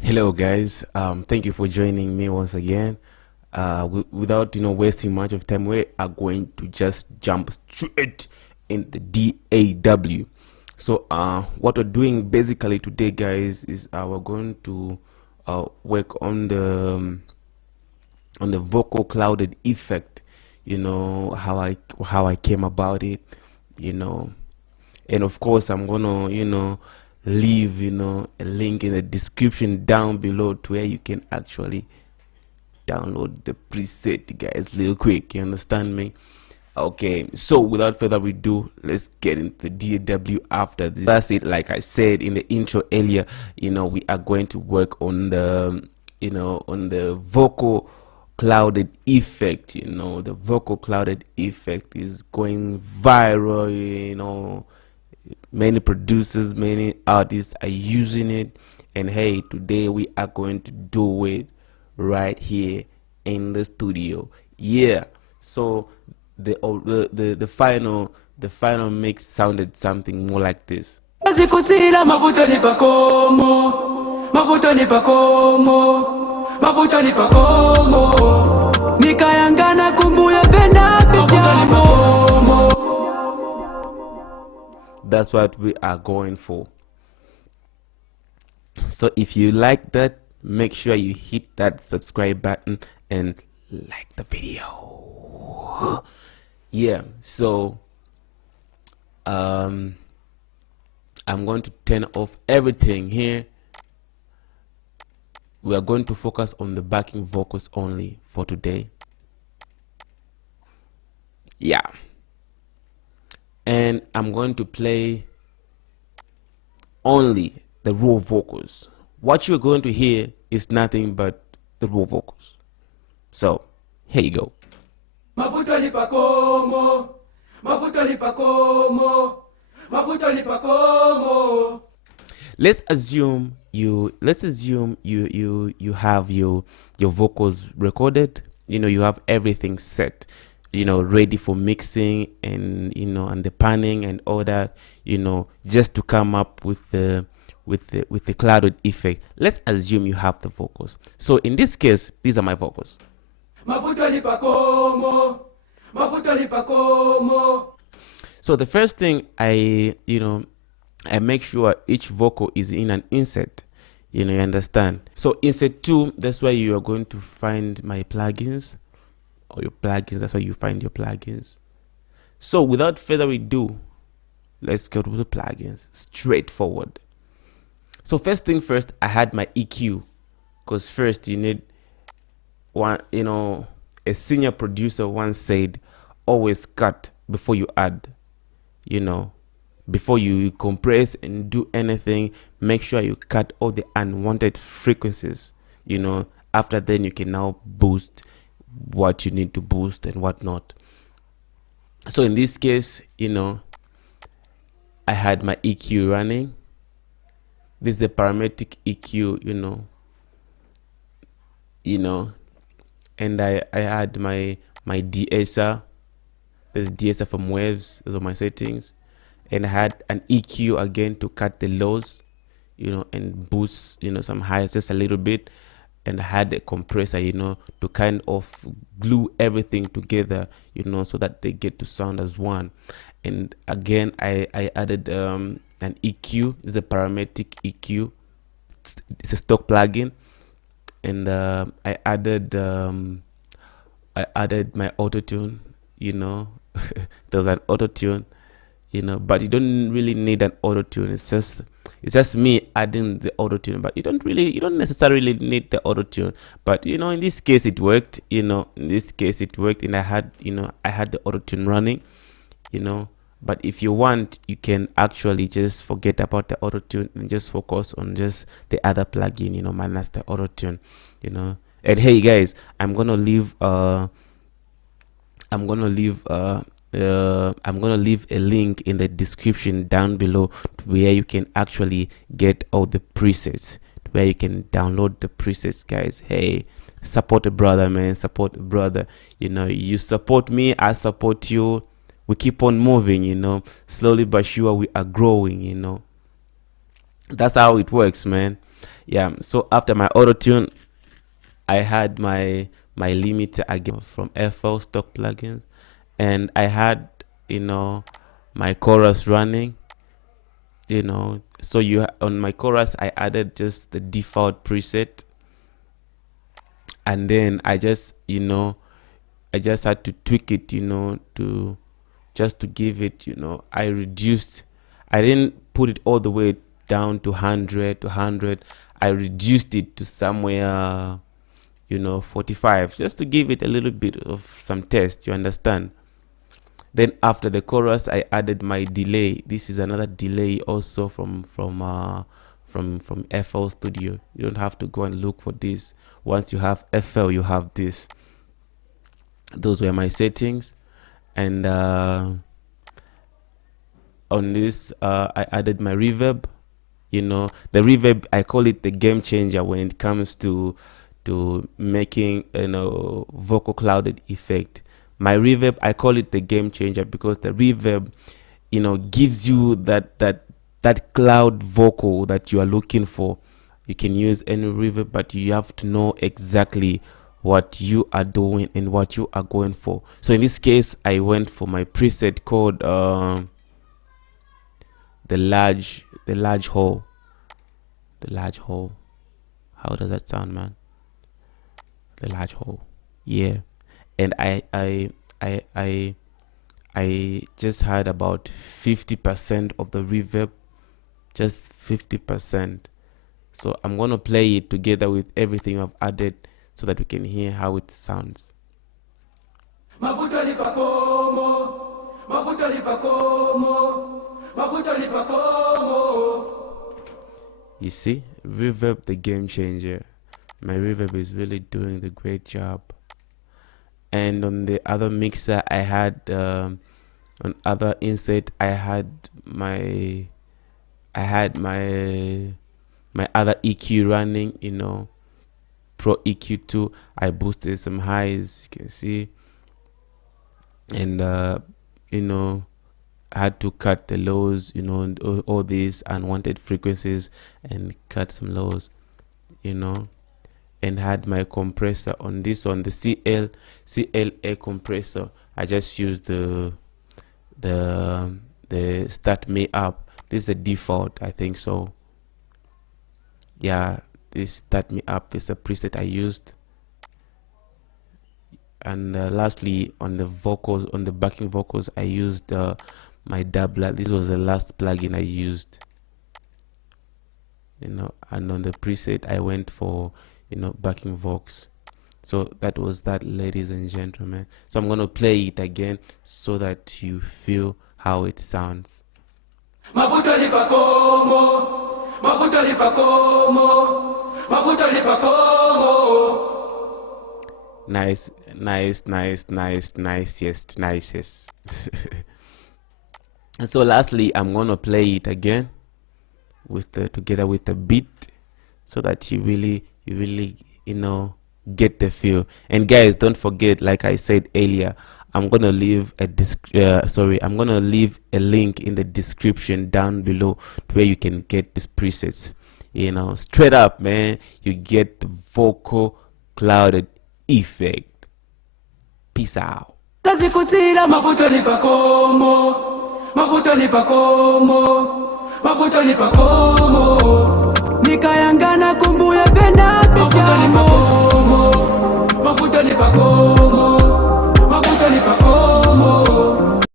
Hello guys, thank you for joining me once again. Without wasting much of time, we are going to just jump straight in the DAW. So what we're doing basically today, guys, is we're going to work on the vocal clouded effect. How I came about it, you know, and of course I'm gonna leave a link in the description down below to where you can actually download the preset, guys, real quick. You understand me? Okay, so without further ado, let's get into the DAW after this. That's it. Like I said in the intro earlier, we are going to work on the vocal clouded effect. The vocal clouded effect is going viral. Many producers, many artists are using it, and hey, today we are going to do it right here in the studio. Yeah, so the final mix sounded something more like this. Zikusila mavuto ni pakomo, mavuto ni pakomo, mavuto ni pakomo. Nikayangana kumbuya penda pityamo. That's what we are going for. So if you like that, make sure you hit that subscribe button and like the video. Yeah, so I'm going to turn off everything here. We are going to focus on the backing vocals only for today. Yeah, and I'm going to play only the raw vocals. What you're going to hear is nothing but the raw vocals. So here you go. Mavuto ni pakomo, mavuto ni pakomo, mavuto ni pakomo. Let's assume you have your vocals recorded. You have everything set, ready for mixing and and the panning and all that, just to come up with the clouded effect. Let's assume you have the vocals. So in this case, these are my vocals. Mavuto ni pakomo, mavuto ni pakomo. So the first thing I make sure each vocal is in an insert. You understand? So insert 2, that's where you are going to find my plugins, or your plugins. That's where you find your plugins. So without further ado, let's go to the plugins. Straightforward. So first thing first, I had my EQ, because first you need one. A senior producer once said, always cut before you add. Before you compress and do anything, make sure you cut all the unwanted frequencies. After then you can now boost what you need to boost and whatnot. So in this case, I had my EQ running. This is the parametric EQ, and I had my de-esser. There's de-esser from Waves. Those are my settings. And I had an EQ again to cut the lows, and boost, some highs just a little bit. And I had a compressor, to kind of glue everything together, so that they get to sound as one. And again, I added an EQ. This is a parametric EQ. It's a stock plugin. And I added my auto-tune. There was an auto-tune, but you don't really need an auto-tune. It's just me adding the auto-tune, but you don't necessarily need the auto-tune. But in this case it worked. And I had the auto-tune running. But if you want, you can actually just forget about the auto-tune and just focus on just the other plugin, minus the auto-tune. And hey guys, I'm gonna leave a link in the description down below where you can actually get all the presets, where you can download the presets, guys. Hey, support a brother, man. Support a brother. You support me, I support you. We keep on moving, slowly but sure we are growing. That's how it works, man. Yeah, so after my auto tune, I had my limiter again from FL stock plugins, and I had, you know, my chorus running, you know. So on my chorus I added just the default preset, and then I just, you know, I just had to tweak it, you know, to just to give it, you know, I didn't put it all the way down to 100. I reduced it to somewhere, you know, 45, just to give it a little bit of some test, you understand. Then after the chorus I added my delay. This is another delay also from FL Studio. You don't have to go and look for this. Once you have FL, you have this. Those were my settings. And on this I added my reverb. You know, the reverb, I call it the game changer when it comes to making, you know, vocal clouded effect. My reverb, I call it the game changer because the reverb, you know, gives you that cloud vocal that you are looking for. You can use any reverb, but you have to know exactly what you are doing and what you are going for. So in this case, I went for my preset called the large hole. The large hole. How does that sound, man? The large hole. Yeah. And I just had about 50% of the reverb, just 50%. So I'm gonna play it together with everything I've added so that we can hear how it sounds. Mafuta lipa como, mafuta lipa como, mafuta lipa como. You see, reverb, the game changer. My reverb is really doing the great job. And on the other mixer, I had on other insert, I had my other EQ running, you know, Pro EQ2. I boosted some highs, you can see, and you know, I had to cut the lows, you know, and all these unwanted frequencies, and cut some lows, you know. And had my compressor on this one, the CLA compressor. I just used the Start Me Up. This is a default, I think so. Yeah, this Start Me Up is a preset I used. And lastly, on the vocals, on the backing vocals, I used my Doubler. This was the last plugin I used, you know. And on the preset, I went for, you know, backing vox. So that was that, ladies and gentlemen. So I'm gonna play it again so that you feel how it sounds. Mafuta lipa como, mafuta lipa como, mafuta lipa como. Nice, yes. So lastly, I'm gonna play it again with together with the beat, so that you really, you know, get the feel. And guys, don't forget, like I said earlier, I'm gonna leave a link in the description down below to where you can get these presets. You know, straight up, man, you get the vocal clouded effect. Peace out. Mafuta lipa como, mafuta lipa como, mafuta lipa como.